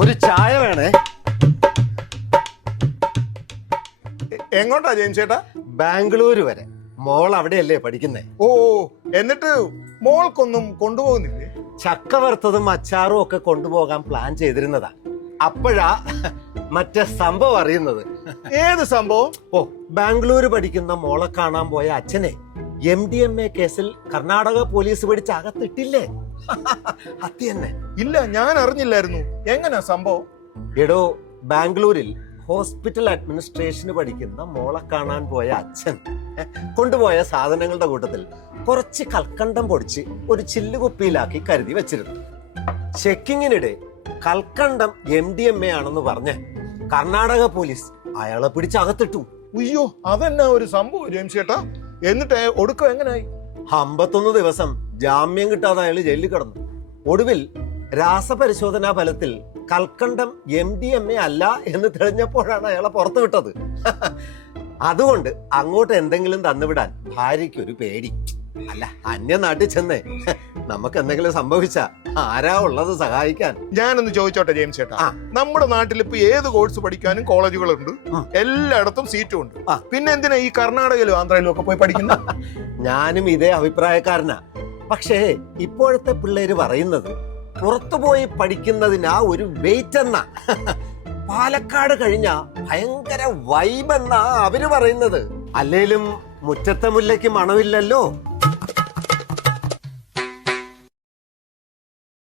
ഒരു ചായ വേണേ. എങ്ങോട്ടാ ജെയിംസ് ചേട്ടാ? ബാംഗ്ലൂർ വരെ. മോൾ അവിടെയല്ലേ പഠിക്കുന്നേ? ഓ, എന്നിട്ട് മോൾക്കൊന്നും കൊണ്ടുപോകുന്നില്ലേ? ചക്ക വറുത്തതും അച്ചാറും ഒക്കെ കൊണ്ടുപോകാൻ പ്ലാൻ ചെയ്തിരുന്നതാ. അപ്പോഴാ മറ്റേ സംഭവം അറിയുന്നത്. ഏത് സംഭവം? ഓ, ബാംഗ്ലൂർ പഠിക്കുന്ന മോളെ കാണാൻ പോയ അച്ഛനെ MDMA കേസിൽ കർണാടക പോലീസ് പിടിച്ച് അകത്തിട്ടില്ലേ? അത് തന്നെ. ഇല്ല, ഞാൻ അറിഞ്ഞില്ലായിരുന്നു. എങ്ങനാ സംഭവം? എടോ, ബാംഗ്ലൂരിൽ ഹോസ്പിറ്റൽ അഡ്മിനിസ്ട്രേഷന് പഠിക്കുന്ന മോളെ കാണാൻ പോയ അച്ഛൻ കൊണ്ടുപോയ സാധനങ്ങളുടെ കൂട്ടത്തിൽ കുറച്ച് കൽക്കണ്ടം പൊടിച്ച് ഒരു ചില്ലുകുപ്പിയിലാക്കി കരുതി വെച്ചിരുന്നു. ചെക്കിങ്ങിനിടെ കൽക്കണ്ടം MDMA ആണെന്ന് പറഞ്ഞ് കർണാടക പോലീസ് അയാളെ പിടിച്ച് അകത്തിട്ടു. അയ്യോ, അതെന്നാ ഒരു സംഭവം ജെയിംസ് ചേട്ടാ? എന്നിട്ട് ഒടുക്കം എങ്ങനായി? 51 ദിവസം ജാമ്യം കിട്ടാതെ അയാൾ ജയിലിൽ കിടന്നു. ഒടുവിൽ രാസപരിശോധനാ ഫലത്തിൽ കൽക്കണ്ടം MDMA അല്ല എന്ന് തെളിഞ്ഞപ്പോഴാണ് അയാളെ പുറത്തു വിട്ടത്. അതുകൊണ്ട് അങ്ങോട്ട് എന്തെങ്കിലും തന്നുവിടാൻ ഭാര്യയ്ക്ക് ഒരു പേടി. അല്ല, അന്യനാട്ടിൽ ചെന്നേ നമുക്ക് എന്തെങ്കിലും സംഭവിച്ച ആരാ ഉള്ളത് സഹായിക്കാൻ? ഞാനൊന്ന് ചോദിച്ചോട്ടെ ജെയിംസ് ചേട്ടാ, നമ്മുടെ നാട്ടിൽ ഇപ്പൊ ഏത് കോഴ്സ് പഠിക്കാനും കോളേജുകളുണ്ട്, എല്ലായിടത്തും സീറ്റും ഉണ്ട്. പിന്നെ എന്തിനാ ഈ കർണാടകയിലും ആന്ധ്രയിലും ഒക്കെ പോയി പഠിക്കുന്നത്? ഞാനും ഇതേ അഭിപ്രായക്കാരനാ. പക്ഷേ ഇപ്പോഴത്തെ പിള്ളേര് പറയുന്നത് പുറത്തുപോയി പഠിക്കുന്നതിനാ ഒരു വെയിറ്റ് എന്നാ. പാലക്കാട് കഴിഞ്ഞ ഭയങ്കര വൈബ് എന്നാ അവര് പറയുന്നത്. അല്ലേലും മുറ്റത്തെ മുല്ലയ്ക്ക് മണമില്ലല്ലോ.